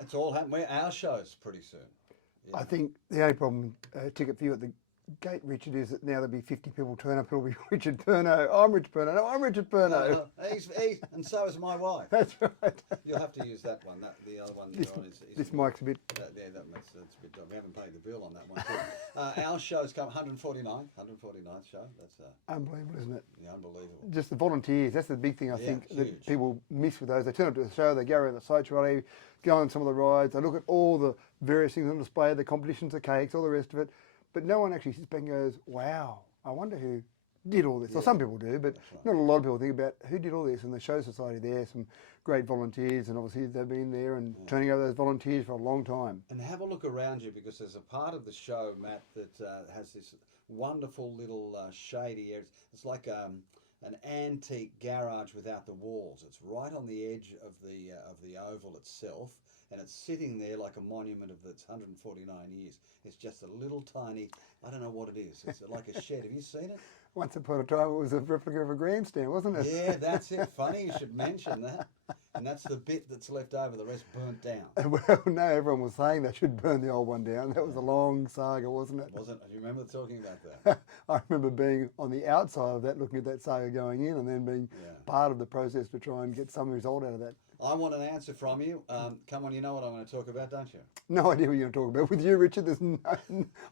It's all happening. Our show's pretty soon. I Yeah. think the only problem, ticket for you at the gate, Richard, is that now there'll be 50 people turn up. It'll be Richard Perno. I'm Richard Perno. No, I'm Richard Perno. He's and so is my wife. That's right. You'll have to use that one. That the other one This, you're on is this mic's a bit. yeah, that's a bit. We haven't paid the bill on that one. Our show's come 149th show. That's Unbelievable, isn't it? yeah, unbelievable. Just the volunteers. That's the big thing I Yeah, think that huge. people miss with those. They turn up to the show, they go around the sites rally, go on some of the rides, they look at all the various things on display, the competitions, the cakes, all the rest of it. But no one actually sits back and goes, wow, I wonder who did all this. Well, some people do, but That's right. not a lot of people think about who did all this. And the Show Society there, some great volunteers, and obviously they've been there and turning over those volunteers for a long time. And have a look around you because there's a part of the show, Matt, that has this wonderful little shady area. It's like an antique garage without the walls. It's right on the edge of the oval itself, and it's sitting there like a monument of its 149 years. It's just a little tiny, I don't know what it is. It's like a shed. Have you seen it? Once upon a time, it was a replica of a grandstand, wasn't it? Yeah, that's it. Funny you should mention that. And that's the bit that's left over. The rest burnt down. Well, no, everyone was saying they should burn the old one down. That was a long saga, wasn't it? Wasn't? Do you remember talking about that? I remember being on the outside of that, looking at that saga going in, and then being Yeah. part of the process to try and get some result out of that. I want an answer from you. Come on, you know what I'm going to talk about, don't you? No idea what you're going to talk about. With you, Richard, there's no,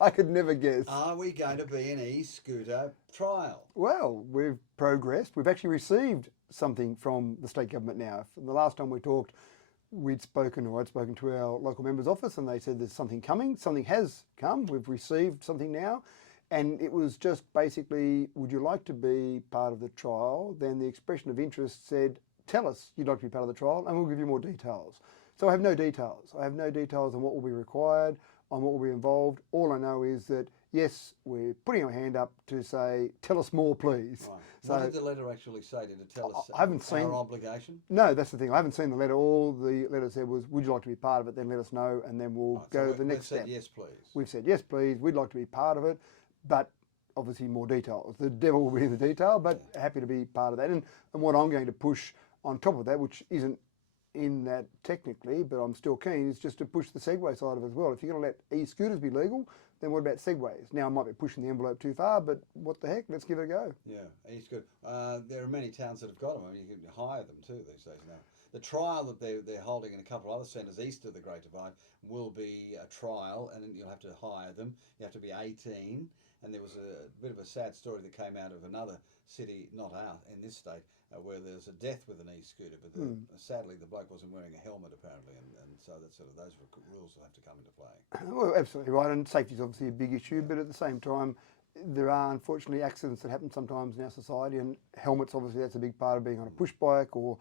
I could never guess. Are we going to be an e-scooter trial? Well, we've progressed. We've actually received something from the state government now. From the last time we talked, I'd spoken to our local member's office, and they said there's something coming. Something has come. We've received something now. And it was just basically, would you like to be part of the trial? Then the expression of interest said, tell us you'd like to be part of the trial and we'll give you more details. So I have no details. I have no details on what will be required, on what will be involved. All I know is that, yes, we're putting our hand up to say, tell us more, please. Right. So What did the letter actually say? Did it tell us I haven't our seen- obligation? no, that's the thing. I haven't seen the letter. All the letter said was, would you like to be part of it? Then let us know, and then we'll Right, go so to the next we've step. said yes, please. We've said, yes, please, we'd like to be part of it, but obviously more details. The devil will be in the detail, but happy to be part of that. And what I'm going to push on top of that, which isn't in that technically, but I'm still keen, is just to push the Segway side of it as well. If you're going to let e-scooters be legal, then what about Segways? Now, I might be pushing the envelope too far, but what the heck? Let's give it a go. Yeah, he's good. There are many towns that have got them. I mean, you can hire them too these days now. The trial that they're holding in a couple of other centres east of the Great Divide will be a trial, and then you'll have to hire them. You have to be 18, and there was a bit of a sad story that came out of another city, not out in this state, where there was a death with an e-scooter, but sadly the bloke wasn't wearing a helmet apparently, and so that sort of those rules will have to come into play. Well, absolutely right, and safety is obviously a big issue, but at the same time, there are unfortunately accidents that happen sometimes in our society, and helmets, obviously, that's a big part of being on a push bike, or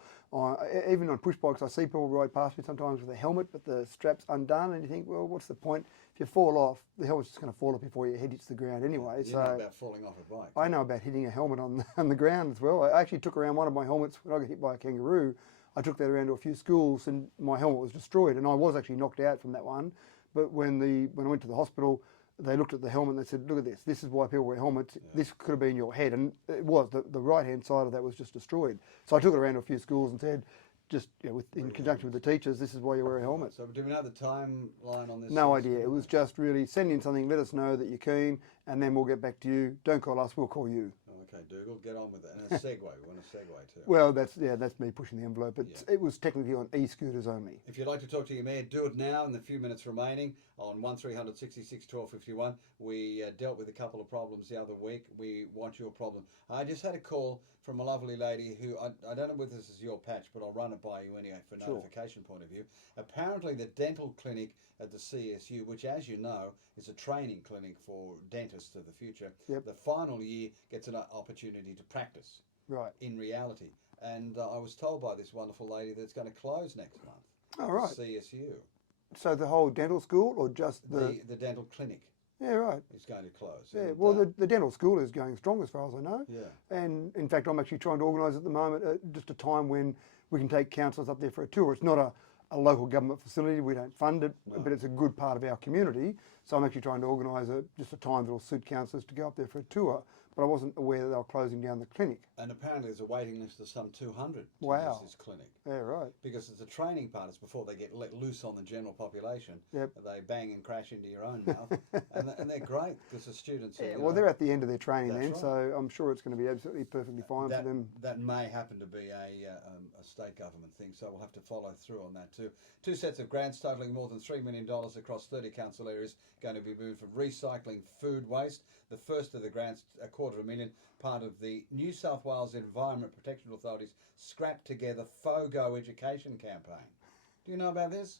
even on push bikes. I see people ride past me sometimes with a helmet, but the strap's undone, and you think, well, what's the point? If you fall off, the helmet's just going to fall off before your head hits the ground anyway. You know about falling off a bike. I know about hitting a helmet on the ground as well. I actually took around one of my helmets when I got hit by a kangaroo. I took that around to a few schools, and my helmet was destroyed, and I was actually knocked out from that one. But when I went to the hospital, they looked at the helmet and they said, look at this. This is why people wear helmets. Yeah. This could have been your head. And it was. The right-hand side of that was just destroyed. So I took it around to a few schools and said, just in conjunction with the teachers, this is why you wear a helmet. So do we know the timeline on this? No idea. It was just really send in something, let us know that you're keen, and then we'll get back to you. Don't call us, we'll call you. Okay, Dougal, get on with it. And a Segway, we want a Segway too. Well, that's me pushing the envelope, but it was technically on e-scooters only. If you'd like to talk to your mayor, do it now in the few minutes remaining on 1300 66 1251. We dealt with a couple of problems the other week. We want your problem. I just had a call from a lovely lady who, I don't know whether this is your patch, but I'll run it by you anyway for notification point of view. Apparently the dental clinic at the CSU, which as you know is a training clinic for dentists of the future, the final year gets an opportunity to practice in reality. And I was told by this wonderful lady that it's going to close next month. Oh, right. CSU. So the whole dental school, or just the dental clinic? Yeah, right. It's going to close. Yeah, well, the dental school is going strong as far as I know. Yeah. And in fact, I'm actually trying to organise at the moment just a time when we can take counsellors up there for a tour. It's not a local government facility, we don't fund it, but it's a good part of our community. So I'm actually trying to organise just a time that will suit counsellors to go up there for a tour. but I wasn't aware that they were closing down the clinic. And apparently there's a waiting list of some 200 to Wow. use this clinic. Yeah, right. Because it's a training part. It's before they get let loose on the general population. Yep. They bang and crash into your own mouth. and they're great because the students are, Yeah, well, they're at the end of their training That's then, right. so I'm sure it's going to be absolutely perfectly fine for them. That may happen to be a state government thing, so we'll have to follow through on that too. 2 sets of grants totaling more than $3 million across 30 council areas going to be moved for recycling food waste. The first of the grants, $250,000, part of the New South Wales Environment Protection Authority's Scrap Together FOGO education campaign. Do you know about this?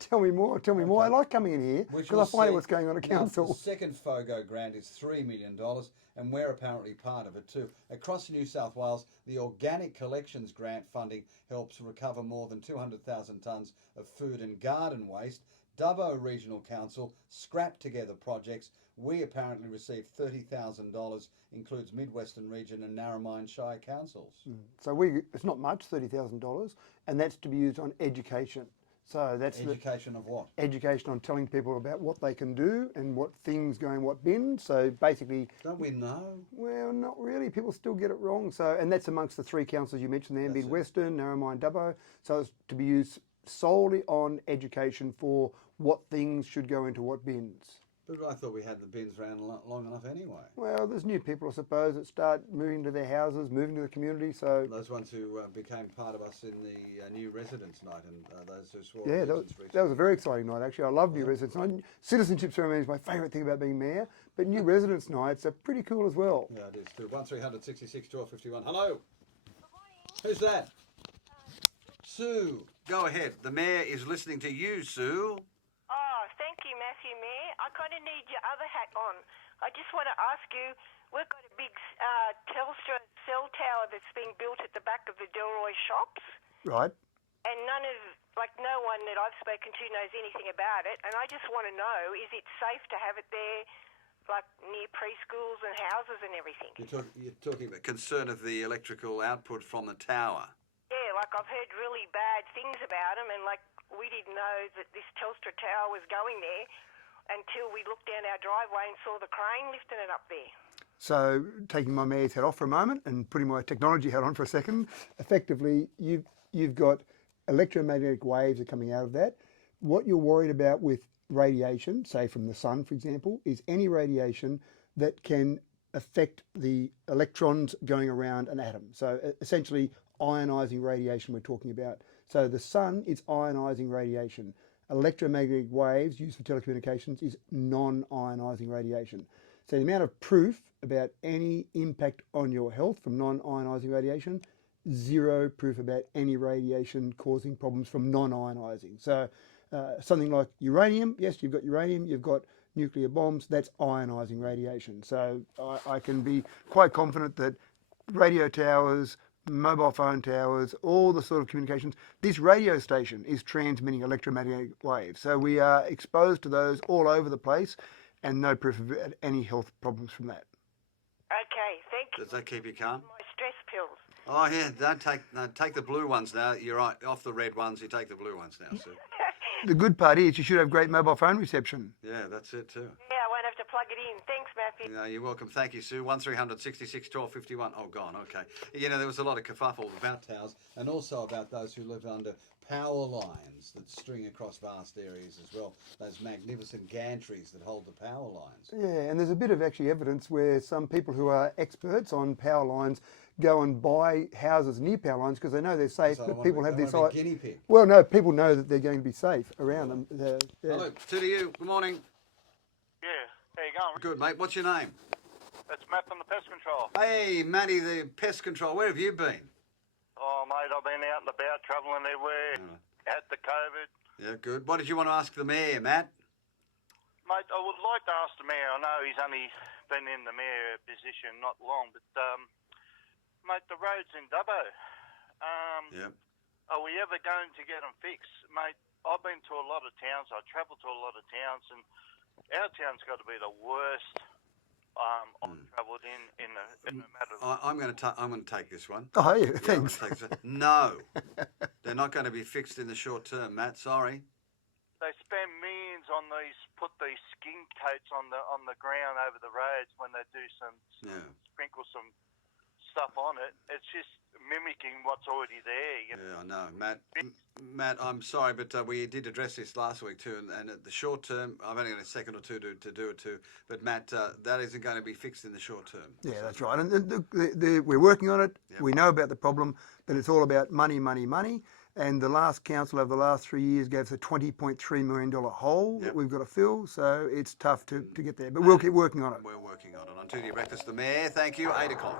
Tell me more. Tell me more. I like coming in here because I find out what's going on at Now, council. the second FOGO grant is $3 million, and we're apparently part of it too. Across New South Wales, the Organic Collections grant funding helps recover more than 200,000 tonnes of food and garden waste. Dubbo Regional Council Scrap Together projects. We apparently received $30,000, includes Midwestern Region and Narromine Shire councils. So it's not much, $30,000, and that's to be used on education. So that's Education of what? education on telling people about what they can do and what things go in what bin. So basically, Don't we know? well, not really. People still get it wrong. So, and that's amongst the 3 councils you mentioned there, That's it. Midwestern, Narromine, Dubbo. So it's to be used solely on education for what things should go into what bins. But I thought we had the bins around long enough anyway. Well, there's new people, I suppose, that start moving to their houses, moving to the community. So Those ones who became part of us in the new residence night, and those who swore yeah, allegiance that was a recently. very exciting night. Actually, I love new residence night. Citizenship ceremony is my favourite thing about being mayor, but new residence nights are pretty cool as well. Yeah, it is too. 1300 66 12 51. Hello. Who's that? Sue. Go ahead. The mayor is listening to you, Sue. Oh, thank you, Matthew Mayor. I kind of need your other hat on. I just want to ask you, we've got a big Telstra cell tower that's being built at the back of the Delroy shops, Right. and no one that I've spoken to knows anything about it, and I just want to know, is it safe to have it there, like near preschools and houses and everything? You're talking about concern of the electrical output from the tower. Yeah, like I've heard really bad things about them, and like we didn't know that this Telstra tower was going there until we looked down our driveway and saw the crane lifting it up there. So, taking my mayor's hat off for a moment and putting my technology hat on for a second, effectively, you've got electromagnetic waves are coming out of that. What you're worried about with radiation, say from the sun, for example, is any radiation that can affect the electrons going around an atom. So, essentially, ionizing radiation we're talking about. So, the sun is ionizing radiation. Electromagnetic waves used for telecommunications is non-ionizing radiation. So the amount of proof about any impact on your health from non-ionizing radiation, zero proof about any radiation causing problems from non-ionizing. So something like uranium, yes, you've got uranium, you've got nuclear bombs, that's ionizing radiation. So I can be quite confident that radio towers, mobile phone towers, all the sort of communications, this radio station is transmitting electromagnetic waves. So we are exposed to those all over the place and no proof of any health problems from that. Okay, thank you. Does that keep you calm? My stress pills. Oh yeah, take the blue ones now. You're right. Off the red ones, you take the blue ones now, Sue. The good part is you should have great mobile phone reception. Yeah, that's it too. Yeah, I won't have to plug it in. Thanks, Matthew. No, you're welcome. Thank you, Sue. 1300 66 12 51. Oh, gone. Okay. You know, there was a lot of kerfuffle about towers and also about those who live under power lines that string across vast areas as well. Those magnificent gantries that hold the power lines. Yeah, and there's a bit of actually evidence where some people who are experts on power lines go and buy houses near power lines because they know they're safe, So but people have this... a guinea pig. Well, no, people know that they're going to be safe around them. Yeah. Hello, Sue to you. Good morning. Yeah, how you going? Good, mate. What's your name? It's Matt from the Pest Control. Hey, Matty, the pest control. Where have you been? Oh, mate, I've been out and about, travelling everywhere, had the COVID. Yeah, good. What did you want to ask the mayor, Matt? Mate, I would like to ask the mayor, I know he's only been in the mayor position not long, but, mate, the roads in Dubbo, Yeah. are we ever going to get them fixed? Mate, I've been to a lot of towns, I travel to a lot of towns, and our town's got to be the worst I've travelled in a matter of... I'm going to take this one. Oh, yeah, Yeah, I'm thanks. gonna take this one. No, they're not going to be fixed in the short term, Matt. Sorry. they spend millions on put these skin coats on the ground over the roads when they do sprinkle some stuff on it. It's just mimicking what's already there. Yeah, I know, Matt. Matt, I'm sorry, but we did address this last week too, and at the short term, I've only got a second or two to do it too. But Matt, that isn't going to be fixed in the short term. Yeah, that's right. And we're working on it. Yep. We know about the problem, but it's all about money, money, money. And the last council over the last 3 years gave us a $20.3 million hole that we've got to fill. So it's tough to get there, but we'll keep working on it. We're working on it. Until your breakfast, the Mayor. Thank you. 8 o'clock.